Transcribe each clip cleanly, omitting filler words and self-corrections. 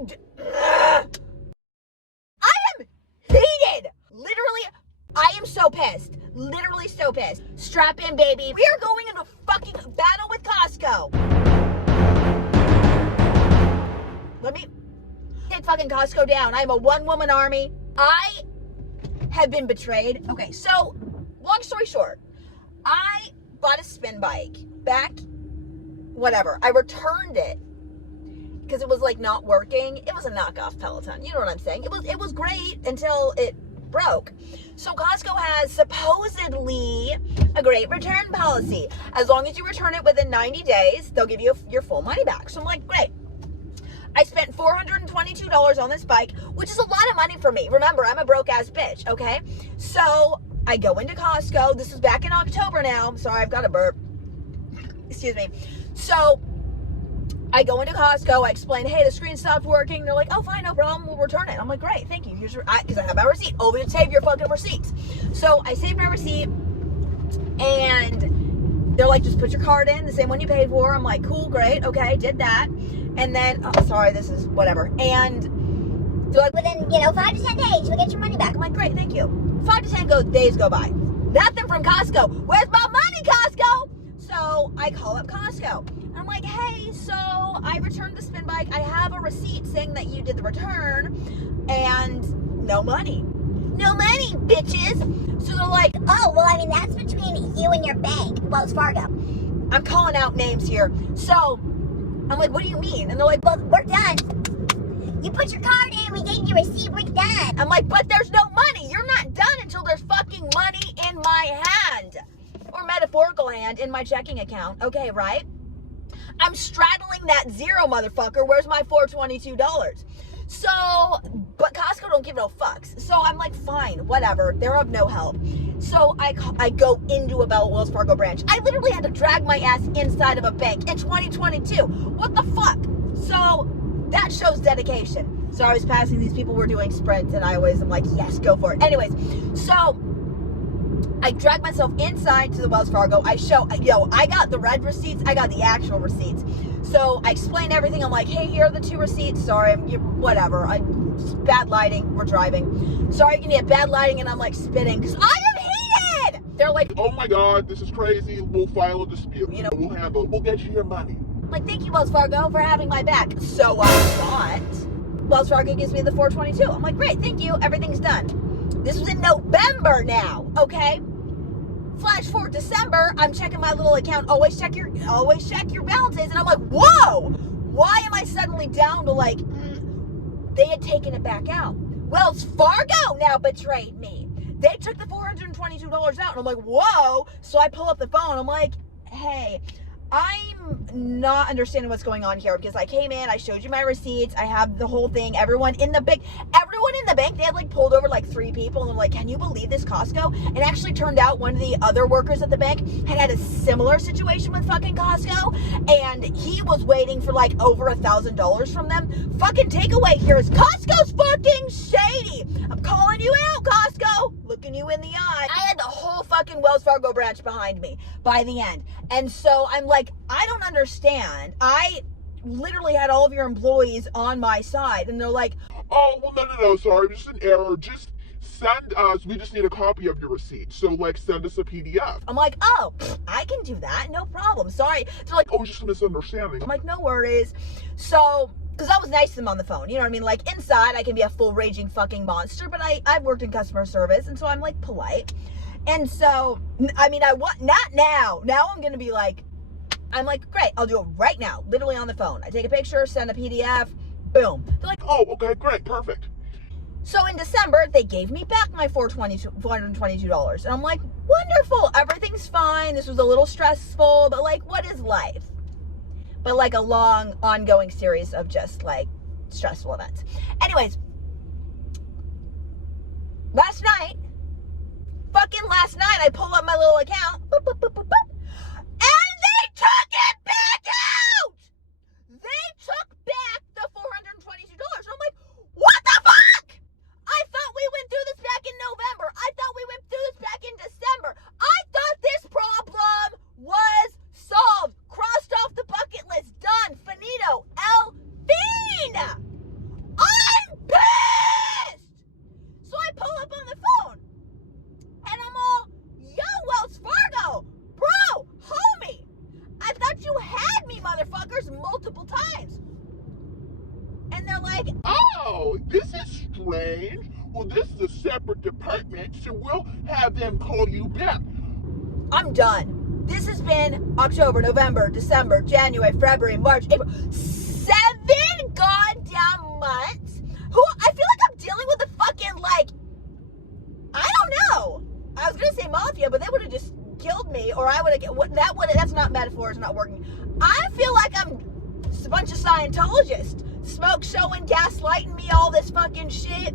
I am heated. Literally, I am so pissed. Literally so pissed. Strap in, baby. We are going into fucking battle with Costco. Let me take fucking Costco down. I'm a one-woman army. I have been betrayed. Okay, so long story short, I bought a spin bike back, whatever. I returned it because it was like not working. It was a knockoff Peloton. You know what I'm saying? It was great until it broke. So Costco has supposedly a great return policy. As long as you return it within 90 days, they'll give you your full money back. So I'm like, great. I spent $422 on this bike, which is a lot of money for me. Remember, I'm a broke-ass bitch, okay? So I go into Costco. This is back in October now. Sorry, I've got a burp. Excuse me. So I go into Costco. I explain, hey, the screen stopped working. They're like, oh, fine, no problem. We'll return it. I'm like, great, thank you. Here's because I have my receipt. Always save your fucking receipts. So I saved my receipt, and they're like, just put your card in, the same one you paid for. I'm like, cool, great, okay, did that. And then, oh, sorry, this is whatever. And they're like, within, 5 to 10 days, you'll get your money back. I'm like, great, thank you. 5 to 10 days go by. Nothing from Costco. Where's my money, Costco? So I call up Costco. And I'm like, hey, so I returned the spin bike. I have a receipt saying that you did the return. And no money. No money, bitches. So they're like, oh, well, I mean, that's between you and your bank, Wells Fargo. I'm calling out names here. So I'm like, what do you mean? And they're like, well, we're done. You put your card in, we gave you a receipt, we're done. I'm like, but there's no money. You're not done until there's fucking money in my hand. Or metaphorical hand in my checking account. Okay, right? I'm straddling that zero, motherfucker. Where's my $422? So, but Costco don't give no fucks. So I'm like, fine, whatever. They're of no help. So I go into a Wells Fargo branch. I literally had to drag my ass inside of a bank in 2022. What the fuck? So that shows dedication. So I was passing these people were doing sprints, and I always am like, yes, go for it. Anyways, so I drag myself inside to the Wells Fargo. I got the red receipts. I got the actual receipts. So I explain everything. I'm like, hey, here are the 2 receipts. Sorry, whatever. Bad lighting. We're driving. Sorry, you get bad lighting, and I'm like spitting because I am heated. They're like, oh my God, this is crazy. We'll file a dispute. We'll handle it. We'll get you your money. Like, thank you, Wells Fargo, for having my back. So I thought. Wells Fargo gives me the $422. I'm like, great, thank you. Everything's done. This was in November now, okay? Flash forward December, I'm checking my little account. Always check your balances. And I'm like, whoa, why am I suddenly down to like, they had taken it back out. Wells Fargo now betrayed me. They took the $422 out. And I'm like, whoa. So I pull up the phone. I'm like, hey, I'm not understanding what's going on here because I came in, I showed you my receipts, I have the whole thing. Everyone in the bank, they had like pulled over like 3 people, and I'm like, can you believe this, Costco? It actually turned out one of the other workers at the bank had a similar situation with fucking Costco, and he was waiting for like over $1,000 from them. Fucking takeaway here is Costco's fucking shady. I'm calling you out, Costco. Looking you in the eye. I had the whole fucking Wells Fargo branch behind me by the end. And so I'm like, I don't understand. I literally had all of your employees on my side, and they're like, oh, well, no, sorry, just an error. Just send us, we just need a copy of your receipt. So, like, send us a PDF. I'm like, oh, I can do that. No problem. Sorry. They're like, oh, it's just a misunderstanding. I'm like, no worries. So, because I was nice to them on the phone. You know what I mean? Like, inside, I can be a full raging fucking monster, but I've worked in customer service, and so I'm, like, polite. And so, I mean, not now. Now I'm going to be like, I'm like, great, I'll do it right now. Literally on the phone. I take a picture, send a PDF, boom. They're like, oh, okay, great, perfect. So in December, they gave me back my $422. And I'm like, wonderful, everything's fine. This was a little stressful, but like, what is life? But like a long, ongoing series of just like stressful events. Anyways, last night, I pull up my little account, boop, boop, boop, boop, boop, and they took it back out! They took back the $422. I'm like, what the fuck? I thought we went through this back in November. I thought we went through this back in December. I thought this problem was solved. Crossed off the bucket list. Done. Finito. El fin. oh, this is strange. Well, this is a separate department, so we'll have them call you back. I'm done. This has been October, November, December, January, February, March, April. 7 goddamn months. Who I feel like I'm dealing with a fucking, like, I don't know. I was gonna say mafia, but they would have just killed me, or I would have. That's not metaphor. It's not working. I feel like I'm a bunch of Scientologists, smoke showing, gaslighting me, all this fucking shit.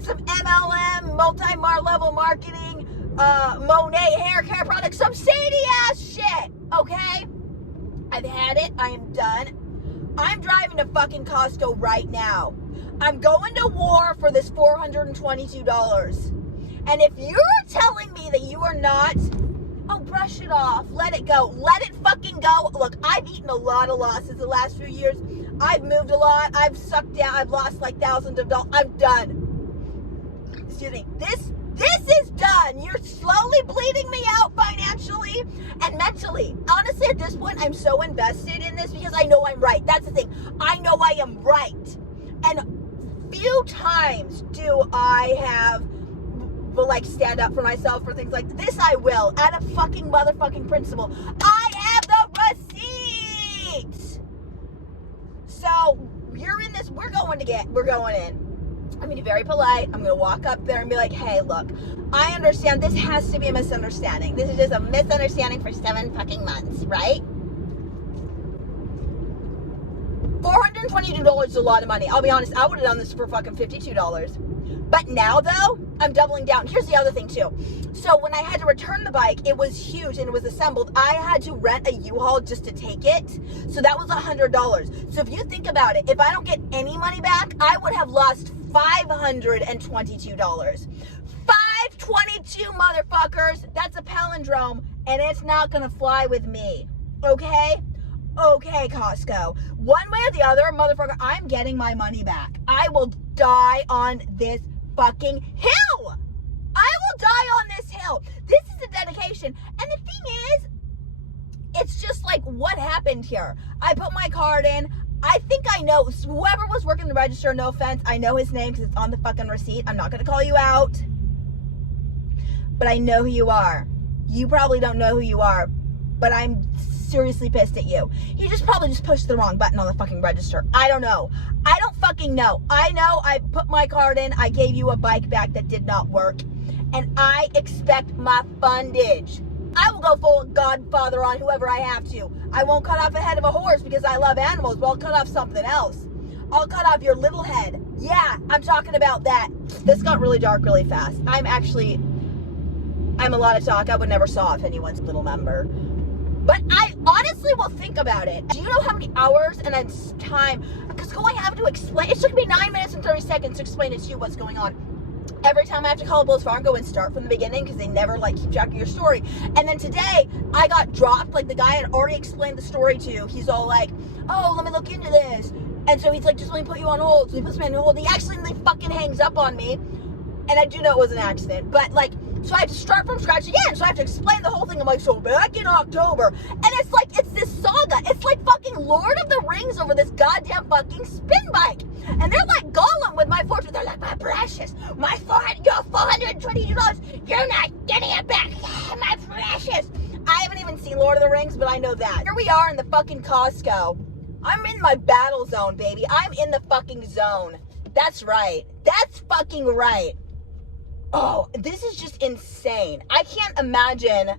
Some MLM, multi-mar level marketing, Monet hair care products, some shady ass shit. Okay, I've had it. I am done. I'm driving to fucking Costco right now. I'm going to war for this $422. And if you're telling me that you are not, oh, brush it off. Let it go. Let it fucking go. Look, I've eaten a lot of losses the last few years. I've moved a lot. I've sucked down. I've lost like thousands of dollars. I'm done. Excuse me. This is done. You're slowly bleeding me out financially and mentally. Honestly, at this point, I'm so invested in this because I know I'm right. That's the thing. I know I am right. And few times do I will like stand up for myself for things like this. I will, out of fucking motherfucking principle. I have the receipt. So you're in this. We're going in. I'm gonna be very polite. I'm gonna walk up there and be like, hey, look, I understand this has to be a misunderstanding. This is just a misunderstanding for 7 fucking months, right? $422 is a lot of money. I'll be honest, I would have done this for fucking $52. But now, though, I'm doubling down. Here's the other thing, too. So when I had to return the bike, it was huge and it was assembled. I had to rent a U-Haul just to take it. So that was $100. So if you think about it, if I don't get any money back, I would have lost $522. 522, motherfuckers. That's a palindrome, and it's not going to fly with me. Okay? Okay, Costco. One way or the other, motherfucker, I'm getting my money back. I will die on this fucking hill. I will die on this hill. This is a dedication. And the thing is, it's just like, what happened here? I put my card in. I think I know whoever was working the register. No offense. I know his name because it's on the fucking receipt. I'm not going to call you out. But I know who you are. You probably don't know who you are. But I'm seriously pissed at you. You probably just pushed the wrong button on the fucking register. I don't know. I don't fucking know. I know I put my card in. I gave you a bike back that did not work. And I expect my fundage. I will go full Godfather on whoever I have to. I won't cut off the head of a horse because I love animals, but I'll cut off something else. I'll cut off your little head. Yeah, I'm talking about that. This got really dark really fast. I'm a lot of talk. I would never saw off anyone's little member. But I honestly will think about it. Do you know how many hours and it's time? Because I have to explain. It took me 9 minutes and 30 seconds to explain it to you what's going on. Every time I have to call Wells Fargo and start from the beginning because they never like keep track of your story. And then today I got dropped. Like the guy I had already explained the story to. He's all like, oh, let me look into this. And so he's like, just let me put you on hold. So he puts me on hold. And he accidentally fucking hangs up on me. And I do know it was an accident. But like, so I have to start from scratch again. So I have to explain the whole thing. I'm like, so back in October. And it's like, it's this saga. It's like fucking Lord of the Rings over this goddamn fucking spin bike. And they're like Gollum with my fortune. They're like, my precious, your $422, you're not getting it back. My precious. I haven't even seen Lord of the Rings, but I know that. Here we are in the fucking Costco. I'm in my battle zone, baby. I'm in the fucking zone. That's right. That's fucking right. Oh, this is just insane. I can't imagine.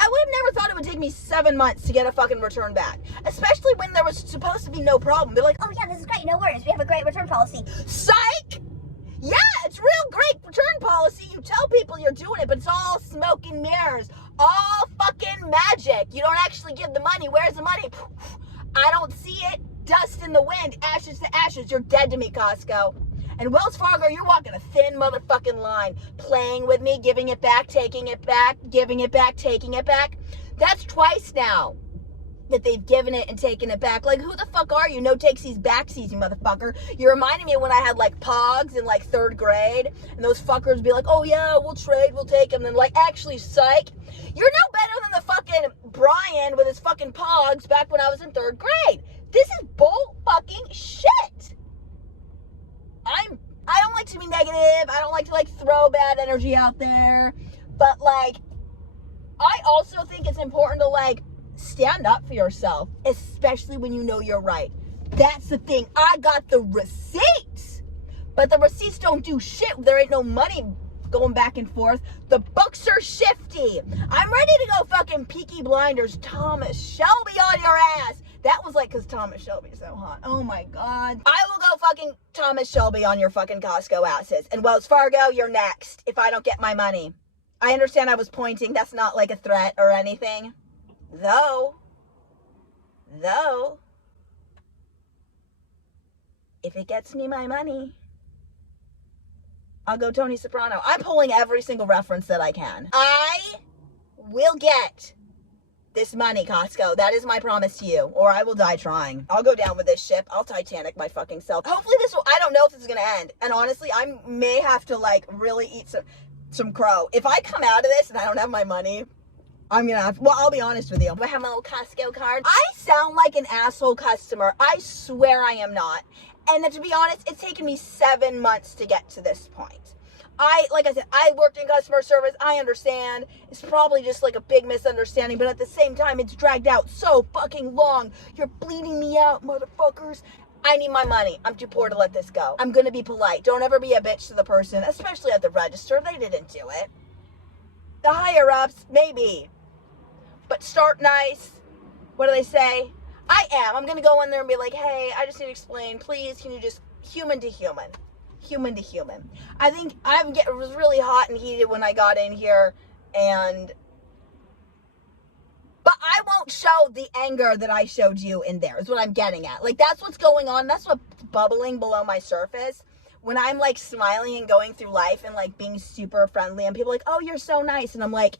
I would have never thought it would take me 7 months to get a fucking return back. Especially when there was supposed to be no problem. They're like, Oh yeah, this is great. No worries. We have a great return policy. psych! Yeah, it's real great return policy. You tell people you're doing it, but it's all smoke and mirrors. All fucking magic. You don't actually give the money. Where's the money? I don't see it. Dust in the wind. Ashes to ashes. You're dead to me, Costco. And Wells Fargo, you're walking a thin motherfucking line. Playing with me, giving it back, taking it back, giving it back, taking it back. That's twice now that they've given it and taken it back. Like, who the fuck are you? No takesies, backsies, you motherfucker. You're reminding me of when I had, like, pogs in, like, 3rd grade. And those fuckers would be like, oh, yeah, we'll trade, we'll take them. And then, like, actually, psych. You're no better than the fucking Brian with his fucking pogs back when I was in 3rd grade. This is bull fucking shit. vibe. I don't like to like throw bad energy out there. But like, I also think it's important to like stand up for yourself, especially when you know you're right. That's the thing. I got the receipts, but the receipts don't do shit. There ain't no money going back and forth. The books are shifty. I'm ready to go fucking Peaky Blinders Thomas Shelby on your ass. That was like, because Thomas Shelby's so hot. Oh my God. I will go fucking Thomas Shelby on your fucking Costco asses. And Wells Fargo, you're next if I don't get my money. I understand I was pointing. That's not like a threat or anything. Though, if it gets me my money, I'll go Tony Soprano. I'm pulling every single reference that I can. I will get this money, Costco. That is my promise to you, or I will die trying. I'll go down with this ship. I'll Titanic my fucking self. Hopefully this will, I don't know if this is gonna end. And honestly, I may have to like really eat some crow. If I come out of this and I don't have my money, I'm gonna have, well, I'll be honest with you. I have my little Costco card. I sound like an asshole customer. I swear I am not. And then to be honest, it's taken me 7 months to get to this point. Like I said, I worked in customer service. I understand. It's probably just like a big misunderstanding, but at the same time, it's dragged out so fucking long. You're bleeding me out, motherfuckers. I need my money. I'm too poor to let this go. I'm gonna be polite. Don't ever be a bitch to the person, especially at the register. They didn't do it. The higher ups, maybe. But start nice. What do they say? I'm gonna go in there and be like, hey, I just need to explain. Please, can you just human to human? Human to human. I think it was really hot and heated when I got in here, but I won't show the anger that I showed you in there, is what I'm getting at. Like, that's what's going on. That's what's bubbling below my surface. When I'm like smiling and going through life and like being super friendly and people are like, oh, you're so nice. And I'm like,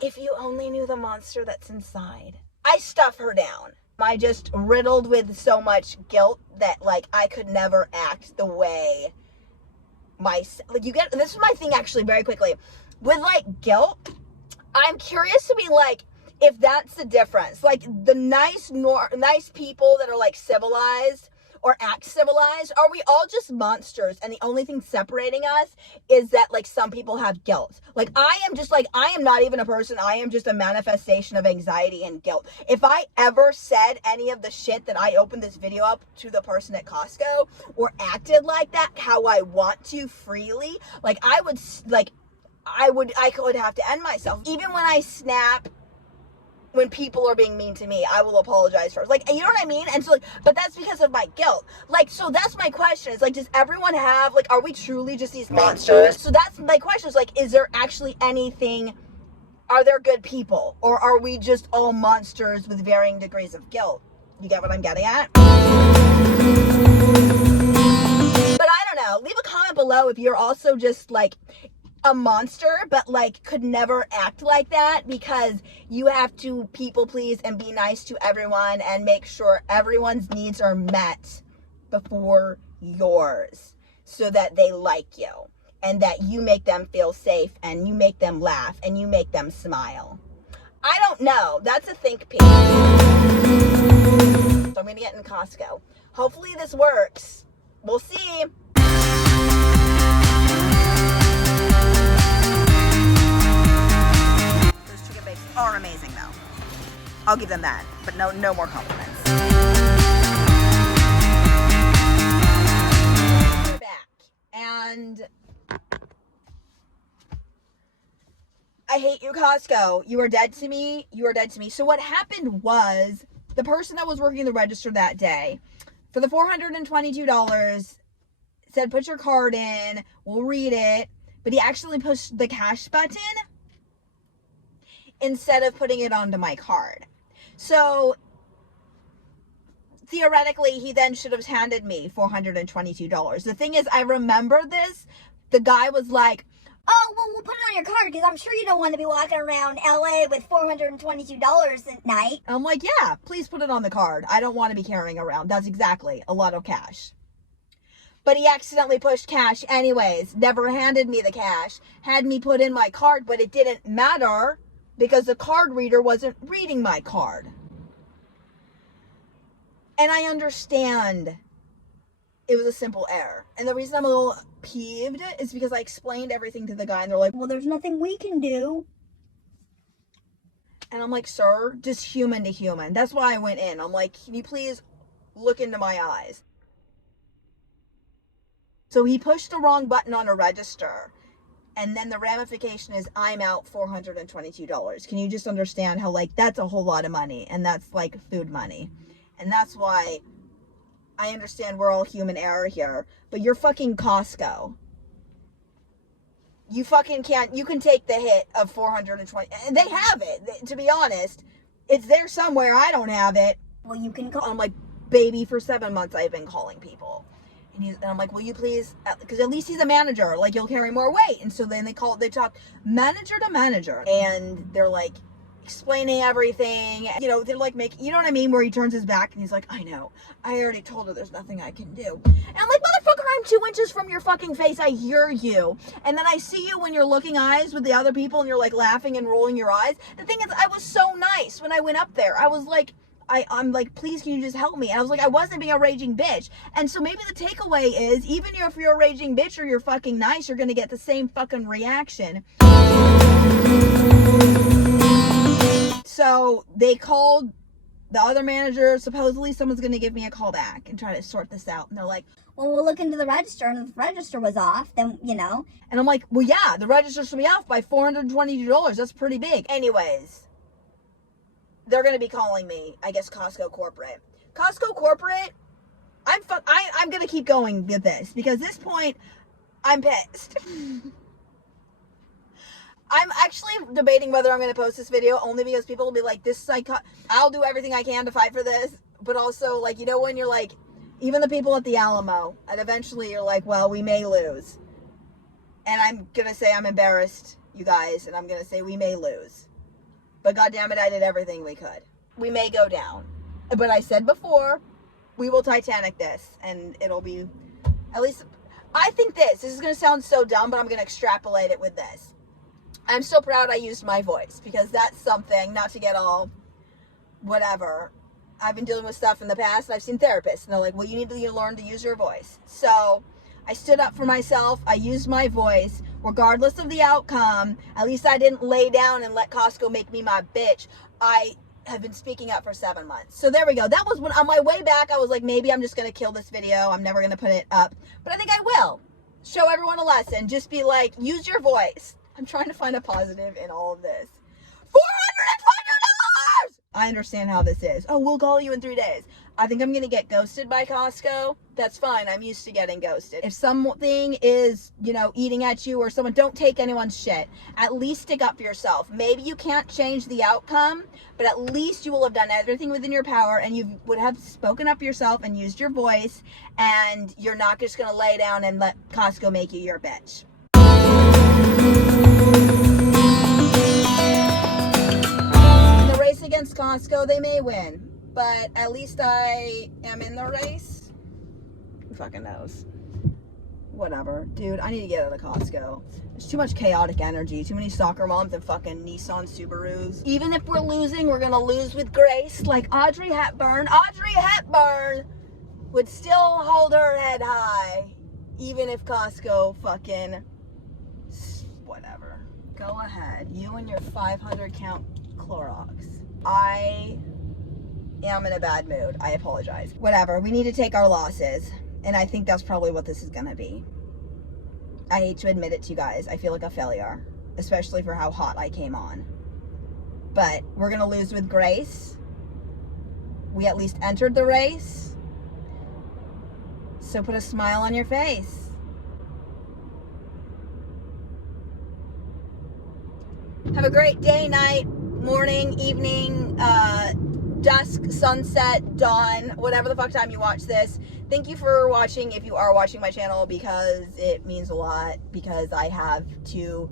if you only knew the monster that's inside. I stuff her down. I just riddled with so much guilt that like I could never act the way this is my thing actually very quickly. With like guilt, I'm curious to be like, if that's the difference. Like the nice people that are like civilized or act civilized, are we all just monsters and the only thing separating us is that like some people have guilt? Like I am not even a person. I am just a manifestation of anxiety and guilt. If I ever said any of the shit that I opened this video up to the person at Costco or acted like that how I want to freely, like I could have to end myself. Even when I snap, when people are being mean to me, I will apologize first. Like, you know what I mean? And so, like, but that's because of my guilt. Like, so that's my question. It's like, does everyone have, like, are we truly just these monsters? So that's my question. Is like, is there actually anything, are there good people? Or are we just all monsters with varying degrees of guilt? You get what I'm getting at? But I don't know. Leave a comment below if you're also just, like, a monster, but like could never act like that because you have to people please and be nice to everyone and make sure everyone's needs are met before yours so that they like you and that you make them feel safe and you make them laugh and you make them smile. I don't know. That's a think piece. So I'm gonna get in Costco. Hopefully this works. We'll see. Are amazing though. I'll give them that, but no more compliments. We're back, and I hate you, Costco. You are dead to me. You are dead to me. So what happened was the person that was working the register that day for the $422 said, "Put your card in. We'll read it," but he actually pushed the cash button instead of putting it onto my card. So theoretically, he then should have handed me $422. The thing is, I remember this. The guy was like, oh, well, we'll put it on your card because I'm sure you don't want to be walking around LA with $422 at night. I'm like, yeah, please put it on the card. I don't want to be carrying around. That's exactly a lot of cash. But he accidentally pushed cash anyways, never handed me the cash, had me put in my card, but it didn't matter because the card reader wasn't reading my card. And I understand it was a simple error. And the reason I'm a little peeved is because I explained everything to the guy and they're like, Well, there's nothing we can do. and I'm like, sir, just human to human. That's why I went in. I'm like, can you please look into my eyes? So he pushed the wrong button on a register. And then the ramification is I'm out $422. Can you just understand how, like, that's a whole lot of money. And that's, like, food money. And that's why I understand we're all human error here. But you're fucking Costco. You fucking can't. You can take the hit of 420. And they have it. To be honest, it's there somewhere. I don't have it. Well, you can call. I'm like, baby, for 7 months I've been calling people. And I'm like, will you please, because at least he's a manager, like, you'll carry more weight. And so then they talk manager to manager, and they're like explaining everything, you know, they're like making, you know what I mean, where he turns his back and he's like, I know, I already told her there's nothing I can do. And I'm like, motherfucker, I'm 2 inches from your fucking face, I hear you. And then I see you when you're looking eyes with the other people and you're like laughing and rolling your eyes. The thing is, I was so nice when I went up there. I was like, I'm like, please, can you just help me? And I was like, I wasn't being a raging bitch. And so maybe the takeaway is, even if you're a raging bitch or you're fucking nice, you're going to get the same fucking reaction. So they called the other manager. Supposedly someone's going to give me a call back and try to sort this out. And they're like, Well, we'll look into the register, and if the register was off, then, you know. and I'm like, well, yeah, the register should be off by $422. That's pretty big. Anyways, they're going to be calling me, I guess, Costco corporate. Costco corporate, I'm going to keep going with this, because at this point, I'm pissed. I'm actually debating whether I'm going to post this video, only because people will be like, this is I'll do everything I can to fight for this. But also, like, you know, when you're like, even the people at the Alamo, and eventually you're like, well, we may lose. And I'm going to say I'm embarrassed, you guys, and I'm going to say we may lose. But goddammit, I did everything we could. We may go down. But I said before, we will Titanic this. And it'll be, at least, I think this is going to sound so dumb, but I'm going to extrapolate it with this. I'm so proud I used my voice, because that's something, not to get all whatever. I've been dealing with stuff in the past, and I've seen therapists, and they're like, well, you need to learn to use your voice. So I stood up for myself. I used my voice. Regardless of the outcome, at least I didn't lay down and let Costco make me my bitch. I have been speaking up for 7 months. So there we go. That was when, on my way back, I was like, maybe I'm just going to kill this video. I'm never going to put it up. But I think I will. Show everyone a lesson. Just be like, use your voice. I'm trying to find a positive in all of this. $422! I understand how this is. Oh, we'll call you in 3 days. I think I'm going to get ghosted by Costco. That's fine. I'm used to getting ghosted. If something is, you know, eating at you or someone, don't take anyone's shit. At least stick up for yourself. Maybe you can't change the outcome, but at least you will have done everything within your power, and you would have spoken up for yourself and used your voice, and you're not just going to lay down and let Costco make you your bitch. In the race against Costco, they may win. But at least I am in the race. Who fucking knows? Whatever. Dude, I need to get out of Costco. There's too much chaotic energy. Too many soccer moms and fucking Nissan Subarus. Even if we're losing, we're gonna lose with grace. Like Audrey Hepburn. Audrey Hepburn would still hold her head high. Even if Costco fucking... whatever. Go ahead. You and your 500 count Clorox. I am in a bad mood. I apologize. Whatever. We need to take our losses. And I think that's probably what this is going to be. I hate to admit it to you guys. I feel like a failure. Especially for how hot I came on. But we're going to lose with grace. We at least entered the race. So put a smile on your face. Have a great day, night, morning, evening, dusk, sunset, dawn, whatever the fuck time you watch this. Thank you for watching, if you are watching my channel, because it means a lot, because I have 2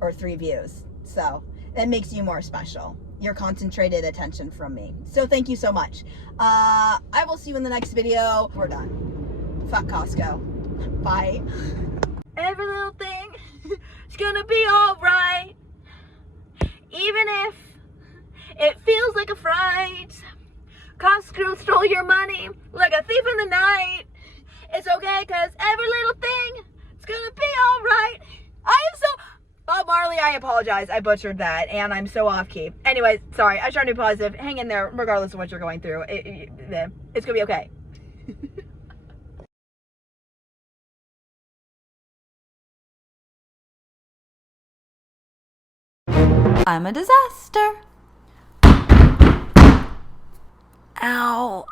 or 3 views. So that makes you more special. Your concentrated attention from me. So thank you so much. I will see you in the next video. We're done. Fuck Costco. Bye. Every little thing is gonna be alright. Even if it feels like a fright. Costco stole your money like a thief in the night. It's okay, because every little thing is gonna be all right. I am so... Bob Marley, I apologize. I butchered that, and I'm so off key. Anyways, sorry. I was trying to be positive. Hang in there, regardless of what you're going through. It's gonna be okay. I'm a disaster. Ow.